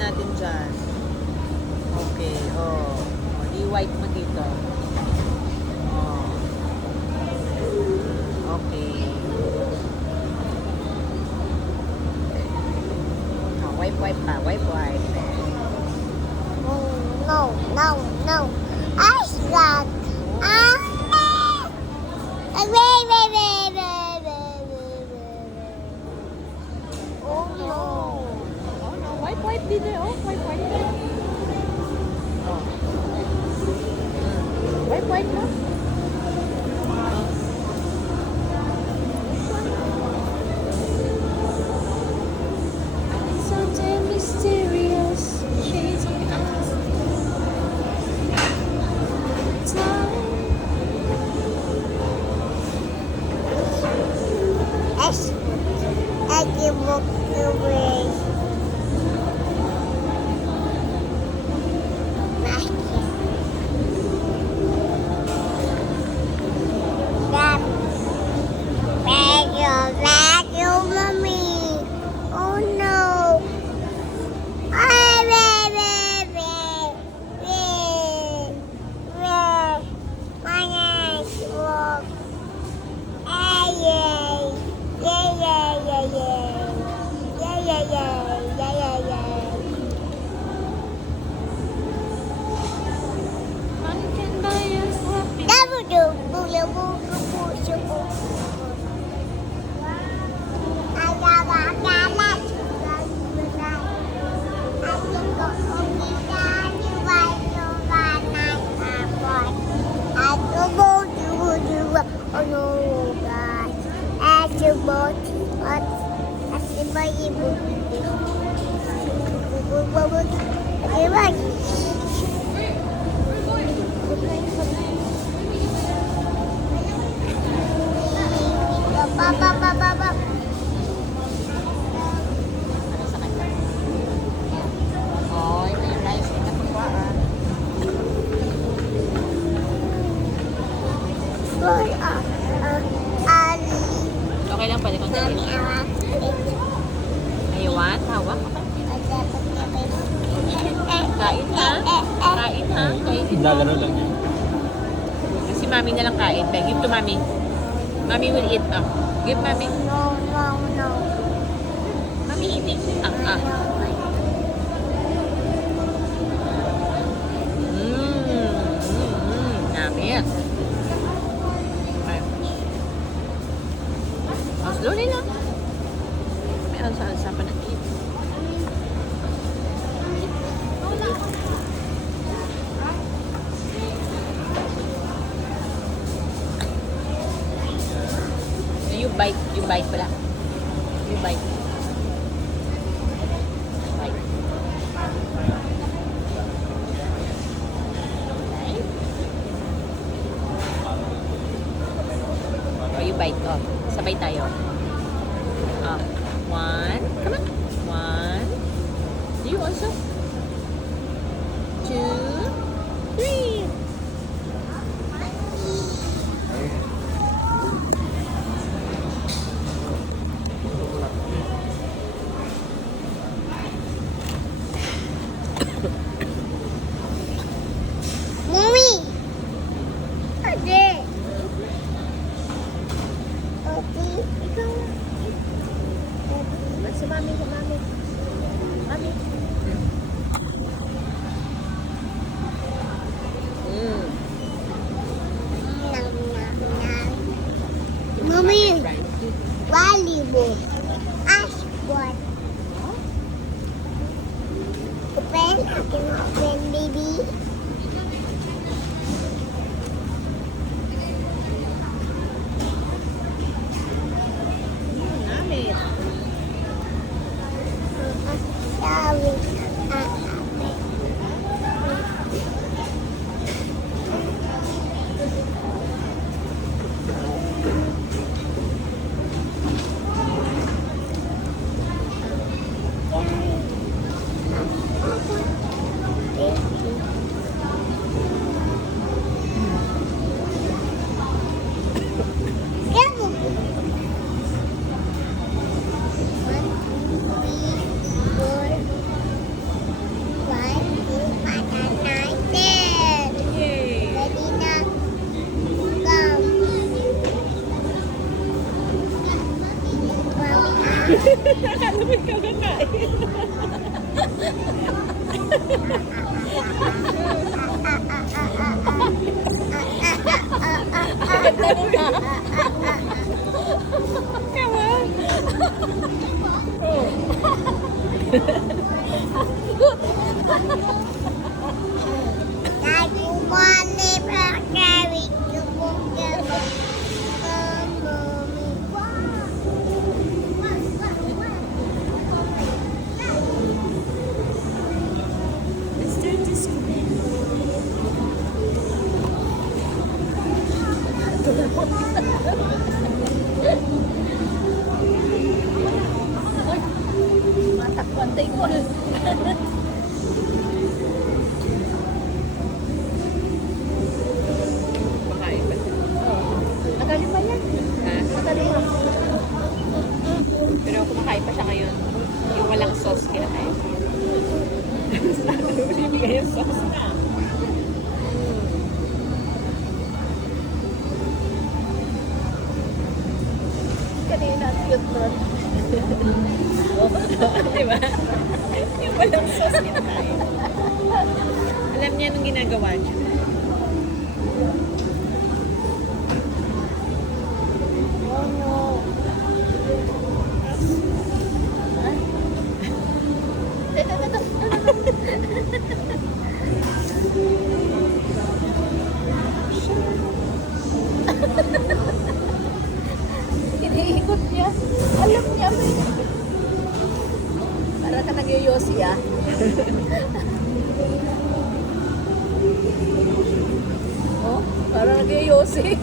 natin dyan. Okay, oh. I-wipe mo dito. Oh. Okay. Oh, wipe pa. Wipe. No. I got. Oh no. Oh no, wipe din eh. Oh, wipe. Oh. Wipe na. Something mysterious. Shades of time. I can walk away. Back, mommy. Oh no. My nice walk. Oh no, guys. As your boat, as the body Baba. Oh, may rice na katuwaan. Okay lang pala kung dali. Aywan, hawak. Kain ha? Kain. Gagano lang yun. Si mami na lang kain. Give to mami. Mami will eat. Give mami. No. Mami eating. Yummy. Slowly lang. May alsa-alsa pa na eat. You bite pala. You bite. Oh, you bite. Oh, sabay tayo. One. Come on. One. Do you also? 2, 3. Mommy. Ade. Ikaw. Si mami. Mami. Mommy. Volleyball. Ashboard. Open, baby. Akala mo ikaw kakain. Come on. Daddy wanna carry you together. Mr. Disco. Matakpan tayo mo. Kumakain ba? Magaling pa yan. Ha? Magaling pa. Pero kumakain pa siya ngayon. Yung walang sauce kinakain. Bibigay yung sauce na. Kanina, cute nun. Di ba? Yung walang sauce kinakain. Alam niya nung ginagawa niya. Oh no. Ay. Teka, teka. Iniikot niya. Alam niya. Para ka nagyoyosi ah. Oh, para nagyoyosi.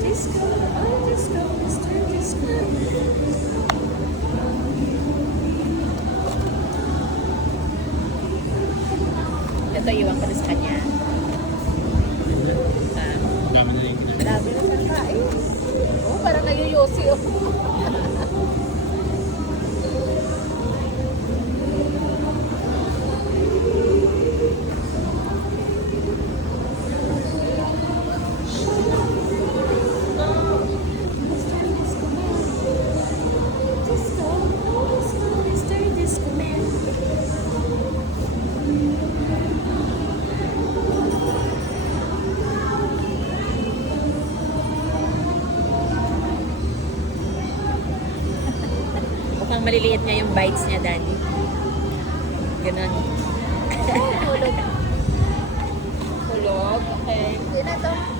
Disco, oh disco, Mr. Disco. Ito iwan ko na sa kanya. Ha? Dami na yung ginagawa. Dami na siyang kain. Oh, parang nagyoyosi oh. Mukhang maliliit niya yung bites niya, Daddy. Ganon. Hulog. Hulog. Okay. Hindi na to.